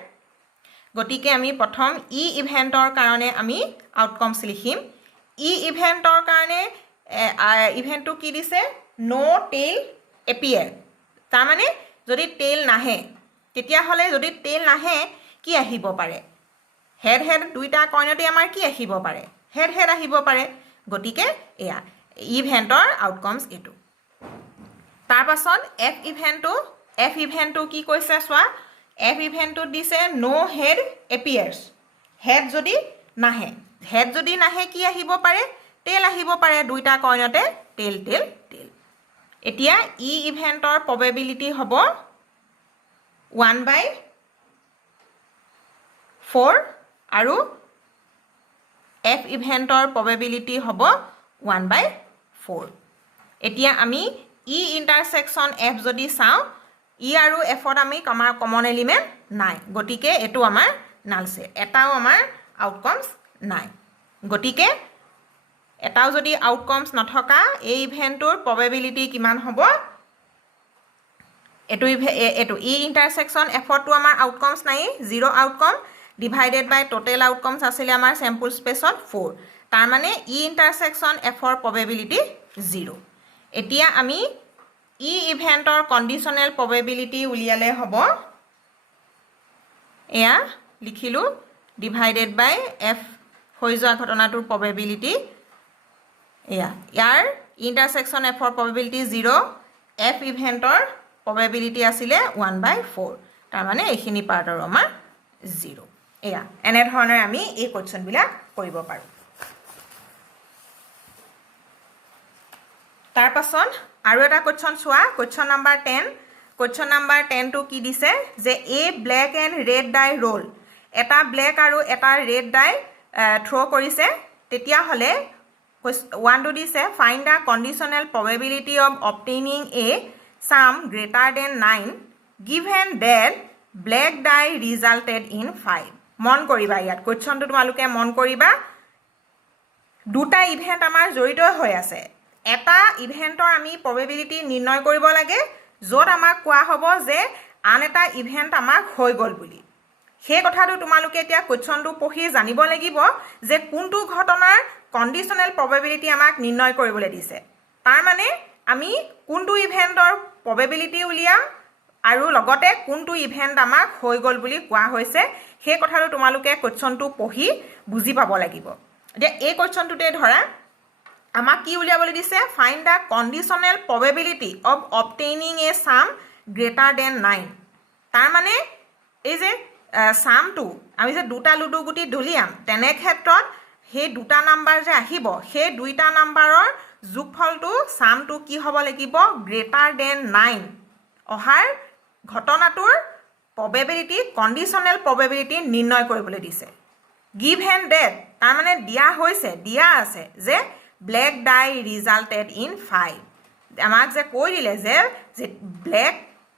গতিকে আমি প্ৰথম ই ইভেন্টৰ কাৰণে আমি আউটকামস লিখিম ই ইভেন্টৰ কাৰণে ইভেন্টটো কি দিছে নো টেইল এপিয়াৰ তাৰ মানে যদি টেইল নাহে তেতিয়া হলে যদি টেইল নাহে কি আহিব পাৰে হেড হেড দুইটা কইনতে আমাৰ কি আহিব পাৰে হেড হেড আহিব পাৰে গতিকে এয়া ইভেন্টৰ আউটকামস এটো তাৰ পাছত এফ ইভেন্টটো কি কৈছে চোৱা এফ ইভেন্টটো দিছে নো হেড এপিয়াৰ্স হেড যদি নাহে কি আহিব পাৰে টেইল আহিব পাৰে দুইটা কইনতে টেইল এতিয়া ই ইভেন্টৰ প্ৰবেবিলিটি হ'ব 1/4 আৰু এফ ইভেন্টৰ প্ৰবেবিলিটি হ'ব 1/4 এতিয়া আমি ই ইন্টাৰসেকশন এফ যদি চাও ই আৰু এফত আমি কমন এলিমেন্ট নাই গতিকে এটো আমাৰ নালছে এটাও আমাৰ আউটকামস নাই গতিকে এটাও যদি আউটকামস নথকা এই ইভেন্টৰ প্ৰবেবিলিটি কিমান হ'ব এটো ই ইন্টাৰসেকশন এফটো আমাৰ আউটকামস নাই 0 আউটকাম ডিভাইডেড বাই টোটাল আউটকামস আছিল আমাৰ স্যাম্পল স্পেসত 4 তাৰ মানে ই ইন্টাৰসেকশন এফৰ প্ৰবেবিলিটি 0 এতিয়া আমি ই ইভেন্টৰ কন্ডিশনাল প্ৰবেবিলিটি উলিয়ালে হ'ব এয়া লিখিলো ডিভাইডেড বাই এফ হৈ যোৱা ঘটনাটোৰ প্ৰবেবিলিটি এয়া ইয়াৰ ইন্টাৰসেকশন এফৰ প্ৰবেবিলিটি 0 এফ ইভেন্টৰ প্ৰবেবিলিটি আছিলে 1/4 তাৰ মানে এইখিনি পাৰ্ট আৰু আমাৰ 0 এয়া এনে ধৰণে আমি এই কোৱেশ্চন বিলাক কৰিব পাৰো তাৰ পাছত আৰু এটা কোৱেশ্চন চোৱা কোৱেশ্চন নম্বৰ 10 কোৱেশ্চন নম্বৰ 10 টো কি দিছে যে a black and red die roll এটা ব্ল্যাক আৰু এটা ৰেড ডাই থ্ৰো কৰিছে তেতিয়া হলে 1 টো দিছে find da conditional probability of obtaining A sum greater than 9 given that black die resulted in 5 মন কৰিবা ইয়াত কোৱেশ্চনটো তোমালোকে মন কৰিবা দুটা ইভেন্ট আমাৰ জড়িত হৈ আছে এটা ইভেন্টৰ আমি প্ৰবেবিলিটি নিৰ্ণয় কৰিব লাগে যত আমাক কোৱা হ'ব যে আন এটা ইভেন্ট আমাক হৈ গল বুলি সেই কথাটো তোমালোকে এতিয়া কোৱেশ্চনটো পঢ়ি জানিব লাগিব যে কোনটো ঘটনাৰ কন্ডিশনাল প্ৰবেবিলিটি আমাক নিৰ্ণয় কৰিবলৈ দিছে তাৰ মানে আমি কোনটো ইভেন্টৰ প্ৰবেবিলিটি উলিয়াম আৰু লগতে কোনটো ইভেন্ট আমাক হৈ গল বুলি কোৱা হৈছে সেই কথাটো তোমালোকে কোৱেশ্চনটো পঢ়ি বুজি পাব লাগিব এতিয়া এই কোৱেশ্চনটোতে ধৰা আমাক কি উলিয়াবলৈ দিছে find da conditional probability of obtaining A sum greater than 9 তাৰ মানে এই যে সামটো আমি যে দুটা লুডু গুটি দলিয়াম তেনে ক্ষেত্ৰত সেই দুটা নাম্বাৰ যে আহিব সেই দুইটা নাম্বাৰৰ যোগফলটো সামটো কি হ'ব লাগিব গ্ৰেটাৰ দেন 9 অহাৰ ঘটনাটোৰ প্ৰবেবিলিটি কন্ডিশনাল প্ৰবেবিলিটি নিৰ্ণয় কৰিবলৈ দিছে গিভেন ডেট তাৰ মানে দিয়া আছে যে ব্ল্যাক ডাই ৰিজাল্টেড ইন 5 আমাক যে কৈ দিলে যে ব্ল্যাক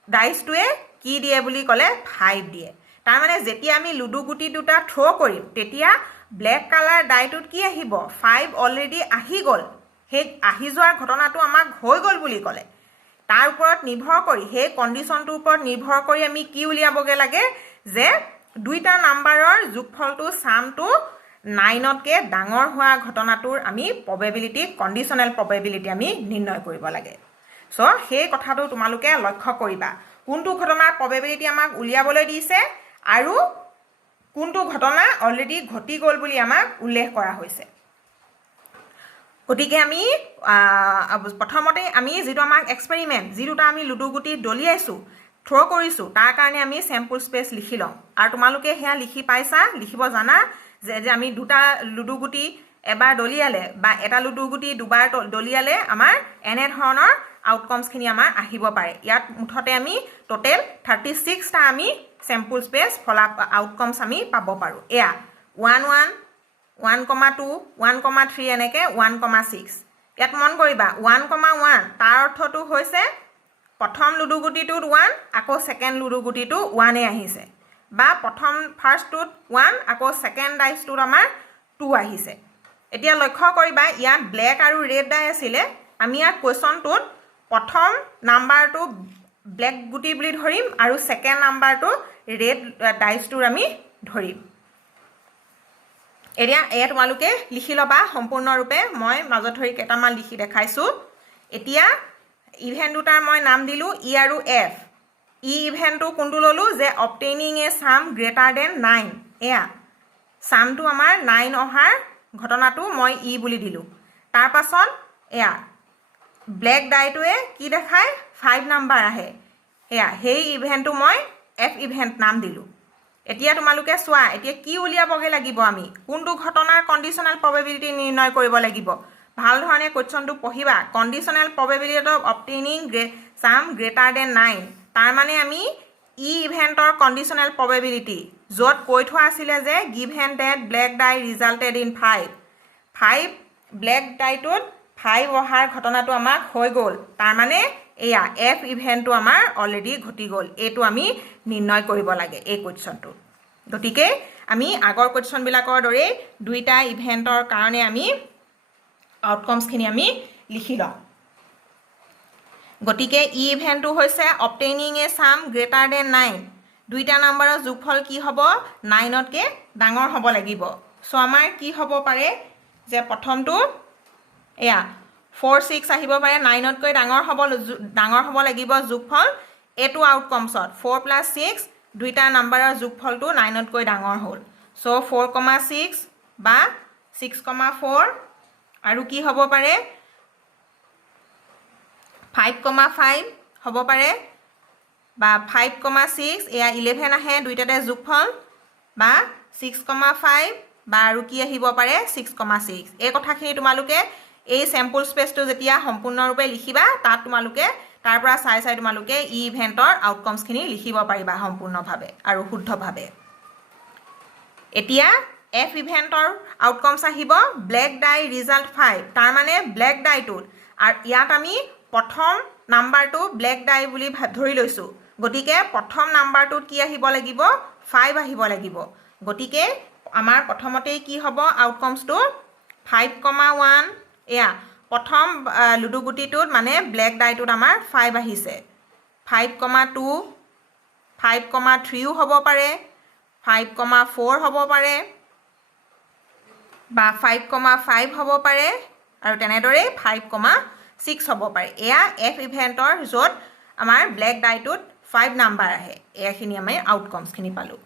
ডাইছটোৱে কি দিয়ে বুলি ক'লে 5 দিয়ে তাৰ মানে যেতিয়া আমি লুডু গুটি দুটা থ্ৰো কৰিম তেতিয়া ব্ল্যাক কালাৰ ডাইটোত কি আহিব 5 অলৰেডি আহি গল সেই আহি যোৱাৰ ঘটনাটো আমাক হৈ গল বুলি ক'লে তাৰ ওপৰত নিৰ্ভৰ কৰি সেই কন্ডিশনটোৰ ওপৰত নিৰ্ভৰ কৰি আমি কি উলিয়াবগে লাগে যে দুইটা নাম্বাৰৰ যোগফলটো সামটো 9তকে ডাঙৰ হোৱা ঘটনাটোৰ আমি প্ৰবেবিলিটি কন্ডিশনাল প্ৰবেবিলিটি আমি নিৰ্ণয় কৰিব লাগে সো সেই কথাটো তোমালোকে লক্ষ্য কৰিবা কোনটো ঘটনাৰ প্ৰবেবিলিটি আমাক উলিয়াবলৈ দিছে আৰু কোনটো ঘটনা অলৰেডি ঘটি গল বুলি আমাক উল্লেখ কৰা হৈছে গতিকে আমি প্ৰথমতে আমি যেটো আমাক এক্সপেৰিমেন্ট যেটোটা আমি লুডু গুটি দলিয়াইছো থ্ৰো কৰিছো তাৰ কাৰণে আমি স্যাম্পল স্পেস লিখি লম আৰু তোমালোকে হেয়া লিখি পাইছা লিখিব জানা যে আমি দুটা লুডু গুটি এবাৰ দলিয়ালে বা এটা লুডু গুটি দুবাৰ দলিয়ালে আমাৰ এনে ধৰণৰ আউটকামস খিনি আমাৰ আহিব পাৰে ইয়াত মুঠতে আমি টোটাল 36 টা আমি স্যাম্পল স্পেস ফলাফ আউটকামস আমি পাব পাৰো এয়া 1 1 1,2 1,3 এনেকে 1,6 ইয়াত মন কৰিবা 1,1 তাৰ অৰ্থটো হৈছে প্ৰথম লুডু গুটিটোত 1 আকৌ সেকেন্ড লুডু গুটিটো 1 এ আহিছে বা প্ৰথম ফাৰ্ষ্টটোত 1 আকৌ ছেকেণ্ড ডাইচটোত আমাৰ 2 আহিছে এতিয়া লক্ষ্য কৰিবা ইয়াত ব্লেক আৰু ৰেড ডাই আছিলে আমি ইয়াত কোৱেশ্যনটোত প্ৰথম নাম্বাৰটো ব্লেক গুটি বুলি ধৰিম আৰু ছেকেণ্ড নাম্বাৰটো ৰেড ডাইচটোৰ আমি ধৰিম এয়া তোমালোকে লিখি ল'বা সম্পূৰ্ণৰূপে মই মাজত ধৰি কেইটামান লিখি দেখাইছোঁ এতিয়া ইভেন্ট দুটাৰ মই নাম দিলোঁ ই আৰু এফ ইভেন্টটো কোনটো ল'লোঁ যে অবটেইনিং এ সাম গ্ৰেটাৰ দেন 9 এয়া সামটো আমাৰ 9 অহাৰ ঘটনাটো মই ই বুলি দিলোঁ তাৰ পাছত এয়া ব্লেক ডাইটোৱে কি দেখায় 5 নাম্বাৰ আহে এয়া সেই ইভেন্টটো মই এফ ইভেন্ট নাম দিলোঁ এতিয়া তোমালোকে চোৱা এতিয়া কি উলিয়াবগে লাগিব আমি কোনটো ঘটনাৰ কণ্ডিশনাল প্ৰবেবিলিটি নিৰ্ণয় কৰিব লাগিব ভাল ধৰণে কোৱেশ্যনটো পঢ়িবা conditional probability of obtaining sum greater than 9 তাৰ মানে আমি ই ইভেন্টৰ কণ্ডিশনাল প্ৰবেবিলিটি য'ত কৈ থোৱা আছিলে যে given that black die resulted in 5 black ডাইটোত 5 অহাৰ ঘটনাটো আমাক হৈ গ'ল তাৰ মানে এয়া এফ ইভেন্টটো আমাৰ অলৰেডি ঘটি গ'ল এইটো আমি নিৰ্ণয় কৰিব লাগে এই কোৱেশ্যনটো গতিকে আমি আগৰ কোৱেশ্যনবিলাকৰ দৰে দুইটা ইভেন্টৰ কাৰণে আমি আউটকামছখিনি আমি লিখি লওঁ গতিকে ই ইভেন্টটো হৈছে অবটেইনিং এ সাম গ্ৰেটাৰ দেন 9 দুইটা নাম্বাৰৰ যোগফল কি হ'ব 9তকৈ ডাঙৰ হ'ব লাগিব চ' আমাৰ কি হ'ব পাৰে যে প্ৰথমটো এয়া 4 6 আহিব পাৰে 9তকৈ ডাঙৰ হ'ব লাগিব যোগফল এইটো আউটকামছত 4 + 6 দুইটা নাম্বাৰৰ যোগফলটো 9তকৈ ডাঙৰ হ'ল চ' 4,6 বা 6,4 আৰু কি হ'ব পাৰে 5,5 হ'ব পাৰে বা 5,6 এয়া 11 আহে দুইটাতে যোগফল বা 6,5 বা আৰু কি আহিব পাৰে 6,6 এই কথাখিনি তোমালোকে এই চেম্পল স্পেচটো যেতিয়া সম্পূৰ্ণৰূপে লিখিবা তাত তোমালোকে তাৰ পৰা চাই তোমালোকে ই ইভেন্টৰ আউটকামছখিনি লিখিব পাৰিবা সম্পূৰ্ণভাৱে আৰু শুদ্ধভাৱে এতিয়া এফ ইভেন্টৰ আউটকামছ আহিব ব্লেক ডাই ৰিজাল্ট 5 তাৰ মানে ব্লেক ডাইটোত আৰু ইয়াত আমি প্ৰথম নাম্বাৰটো ব্লেক ডাই বুলি ধৰি লৈছোঁ গতিকে প্ৰথম নাম্বাৰটোত কি আহিব লাগিব 5 আহিব লাগিব গতিকে আমাৰ প্ৰথমতেই কি হ'ব আউটকামছটো 5,1 এয়া প্ৰথম লুডু গুটিটোত মানে ব্লেক ডাইটোত আমাৰ 5 আহিছে 5,2 5,3 হ'ব পাৰে 5,4 হ'ব পাৰে বা 5,5 হ'ব পাৰে আৰু তেনেদৰে 5,6 হ'ব পাৰে এয়া এফ ইভেন্টৰ য'ত আমাৰ ব্লেক ডাইটোত 5 নাম্বাৰ আহে এয়াখিনি আমি আউটকামছখিনি পালোঁ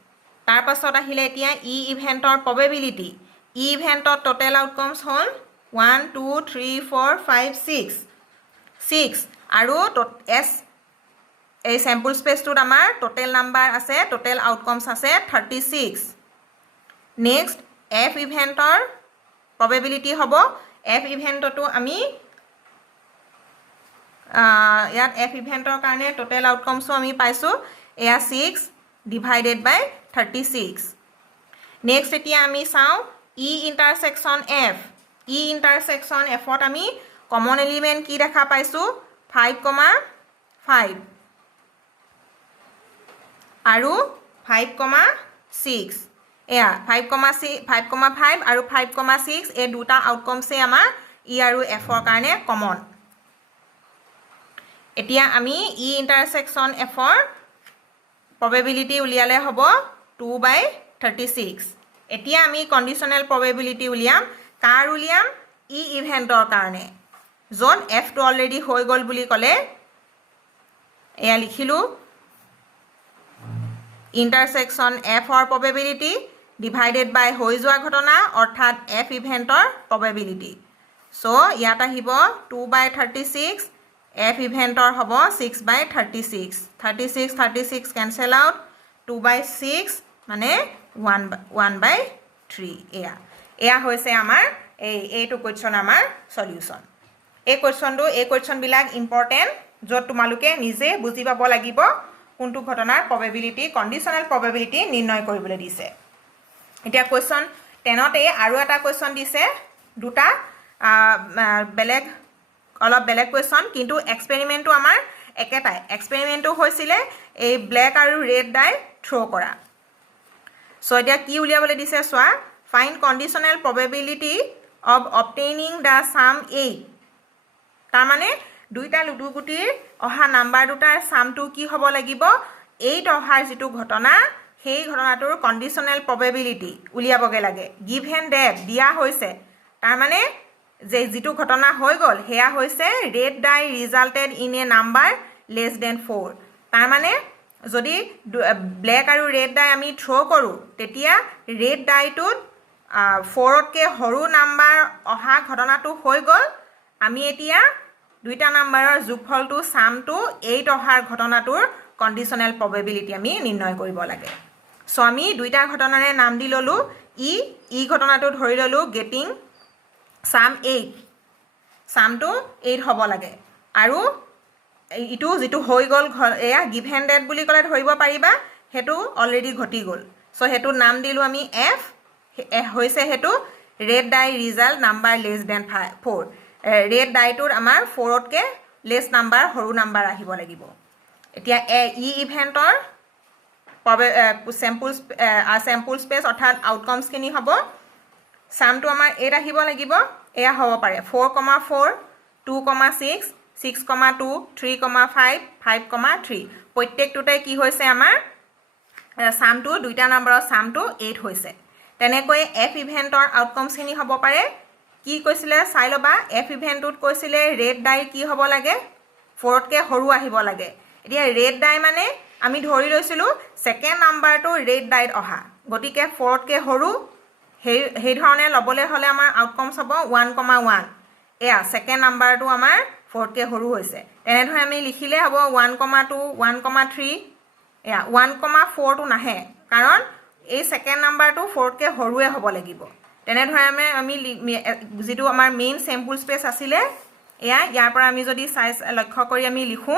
তাৰ পাছত আহিলে এতিয়া ই ইভেন্টৰ প্ৰবেবিলিটি ই ইভেন্টৰ টোটেল আউটকামছ হ'ল 1 2 3 4 5 6 আৰু এই চেম্পল স্পেচটোত আমাৰ টোটেল নাম্বাৰ আছে টোটেল আউটকামছ আছে 36 নেক্সট এফ ইভেন্টৰ প্ৰবেবিলিটি হ'ব এফ ইভেন্টটো আমি ইয়াত এফ ইভেন্টৰ কাৰণে টোটেল আউটকামছো আমি পাইছোঁ এয়া 6 ডিভাইডেড বাই 36 নেক্সট এতিয়া আমি চাওঁ ই ইণ্টাৰছেকশ্যন এফ ই ইণ্টাৰছেকশ্যন এফত আমি কমন এলিমেণ্ট কি দেখা পাইছোঁ 5,5 আৰু 5,6 এয়া 5,5 আৰু 5,6 এই দুটা আউটকামছেই আমাৰ ই আৰু এফৰ কাৰণে কমন এতিয়া আমি ই ইণ্টাৰছেকশ্যন এফৰ প্ৰবেবিলিটি উলিয়ালে হ'ব 2/36 এতিয়া আমি কণ্ডিশ্যনেল প্ৰবেবিলিটি উলিয়াম কাৰ উলিয়াম ই ইভেন্টৰ কাৰণে য'ত এফটো অলৰেডি হৈ গ'ল বুলি ক'লে এয়া লিখিলোঁ ইণ্টাৰছেকশ্যন এফৰ প্ৰবেবিলিটি ডিভাইডেড বাই হৈ যোৱা ঘটনা অৰ্থাৎ এফ ইভেন্টৰ প্ৰবেবিলিটি চ' ইয়াত আহিব 2/36 এফ ইভেন্টৰ হ'ব 6/36 36 কেঞ্চেল আউট 2/6 মানে 1/3 এয়া হৈছে আমাৰ এইটো কুৱেশ্যন আমাৰ সলিউশ্যন এই কুৱেশ্যনবিলাক ইম্পৰ্টেণ্ট য'ত তোমালোকে নিজে বুজি পাব লাগিব কোনটো ঘটনাৰ প্ৰবেবিলিটি কণ্ডিশ্যনেল প্ৰবেবিলিটি নিৰ্ণয় কৰিবলৈ দিছে এতিয়া কুৱেশ্যন 10তে আৰু এটা কুৱেশ্যন দিছে দুটা অলপ বেলেগ কুৱেশ্যন কিন্তু এক্সপেৰিমেণ্টটো আমাৰ একেটাই এক্সপেৰিমেণ্টটো হৈছিলে এই ব্লেক আৰু ৰেড ডাই থ্ৰ' কৰা সো এতিয়া কি উলিয়াবলৈ দিছে চোৱা find conditional probability of obtaining the sum 8 তাৰ মানে দুইটা লুডু গুটিৰ অহা নাম্বাৰ দুটাৰ সামটো কি হ'ব লাগিব 8 অহাৰ যেটো ঘটনা সেই ঘটনাটোৰ কণ্ডিশ্যনেল প্ৰবেবিলিটি উলিয়াবগে লাগে গিভেন ডেট দিয়া হৈছে তাৰ মানে যে যেটো ঘটনা হৈ গল হেয়া হৈছে red die resulted in a number less than 4 তাৰ মানে যদি ব্লেক আৰু ৰেড ডাই আমি থ্ৰ কৰো তেতিয়া ৰেড ডাইটোত 4তকৈ সৰু নাম্বাৰ অহা ঘটনাটো হৈ গল আমি এতিয়া দুইটা নাম্বাৰৰ যোগফলটো সামটো 8 অহাৰ ঘটনাটোৰ কণ্ডিশ্যনেল প্ৰবেবিলিটি আমি নিৰ্ণয় কৰিব লাগে সো আমি দুইটা ঘটনাৰে নাম দি ললো ই ঘটনাটো ধৰি ললো গেটিং সাম 8 সামটো 8 হ'ব লাগে আৰু ইটো যেটো হৈ গল এয়া গিভেন ডেট বুলি ক'লে ধৰিব পাৰিবা হেতু অলৰেডি ঘটি গল সো হেতু নাম দিলো আমি এফ হৈছে হেতু red die result number less than 4 red ডাইটোৰ আমাৰ 4তকৈ লেছ নাম্বাৰ সৰু নাম্বাৰ আহিব লাগিব এতিয়া ইভেন্টৰ চেম্পল স্পেচ অৰ্থাৎ আউটকামছখিনি হ'ব সামটো আমাৰ 8 আহিব লাগিব এয়া হ'ব পাৰে 4,4 2,6 6,2 3,5 5,3 প্ৰত্যেকটোতে কি হৈছে আমাৰ সামটো দুইটা নাম্বাৰৰ সামটো 8 হৈছে তেনেকৈ এফ ইভেন্টৰ আউটকামছখিনি হ'ব পাৰে কি কৈছিলে চাই লবা এফ ইভেন্টটোত কৈছিলে ৰেড ডাই কি হ'ব লাগে 4তকৈ সৰু আহিব লাগে এতিয়া ৰেড ডাই মানে আমি ধৰি লৈছিলো সেকেন্ড নাম্বাৰটো ৰেড ডাইত অহা গতিকে 4তকৈ সৰু সেই ধৰণে লবলৈ হলে আমাৰ আউটকামছ হ'ব 1,1 এয়া সেকেন্ড নাম্বাৰটো আমাৰ 4তকৈ সৰু হৈছে তেনে ধৰণে আমি লিখিলে হ'ব 1,2 1,3 এয়া 1,4 টো নাহে কাৰণ এই সেকেন্ড নাম্বাৰটো 4তকৈ সৰুৱে হ'ব লাগিব তেনে ধৰণে আমি যেটো আমাৰ মেইন চেম্পল স্পেচ আছিলে এয়া ইয়াৰ পৰা আমি যদি সাইজ লক্ষ্য কৰি আমি লিখো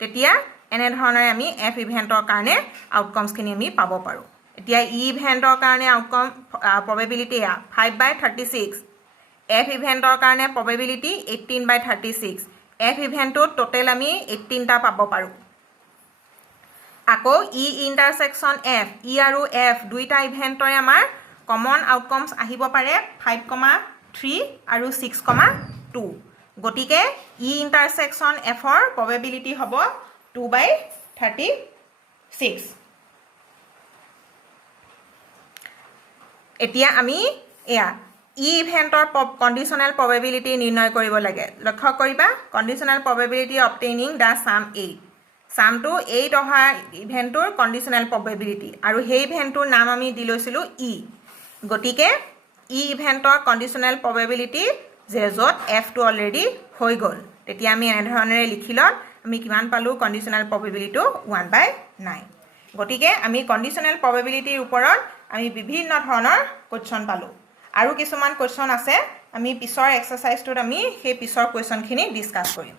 তেতিয়া এনে ধৰণে আমি এফ ইভেন্টৰ কাৰণে আউটকামছখিনি আমি পাব পাৰো এতিয়া ই ইভেন্টৰ কাৰণে আউটকাম প্ৰবেবিলিটি 5/36 এফ ইভেন্টৰ কাৰণে প্ৰবেবিলিটি 18/36 এফ ইভেন্টত টোটেল আমি 18টা পাব পাৰো আকৌ ই ইন্টাৰসেকশন এফ ই আৰু এফ দুইটা ইভেন্টৰে আমাৰ কমন আউটকামছ আহিব পাৰে 5,3 আৰু 6,2 গতিকে ই ইন্টাৰসেকশন এফৰ প্ৰবেবিলিটি হ'ব 2/36 এতিয়া আমি এয়া ই ইভেন্টৰ কণ্ডিশ্যনেল প্ৰবেবিলিটি নিৰ্ণয় কৰিব লাগে লক্ষ্য কৰিবা কণ্ডিশ্যনেল প্ৰবেবিলিটি অবটেইনিং দা সাম 8 সামটো 8 অহা ইভেন্টৰ কণ্ডিশ্যনেল প্ৰবেবিলিটি আৰু সেই ইভেন্টৰ নাম আমি দি লৈছিলো ই গতিকে ই ইভেন্টৰ কণ্ডিশ্যনেল প্ৰবেবিলিটি যে য'ত এফটো অলৰেডি হৈ গল তেতিয়া আমি এনে ধৰণেৰে লিখিলত আমি কিমান পালো কণ্ডিশ্যনেল প্ৰবেবিলিটি 1/9 গতিকে আমি কণ্ডিশ্যনেল প্ৰবেবিলিটিৰ ওপৰত আমি বিভিন্ন ধৰণৰ কোৱেশ্চন পালো আৰু কিছুমান কোৱেশ্চন আছে আমি পিছৰ এক্সাৰসাইজটোত আমি সেই পিছৰ কোৱেশ্চনখিনি ডিসকাস কৰিম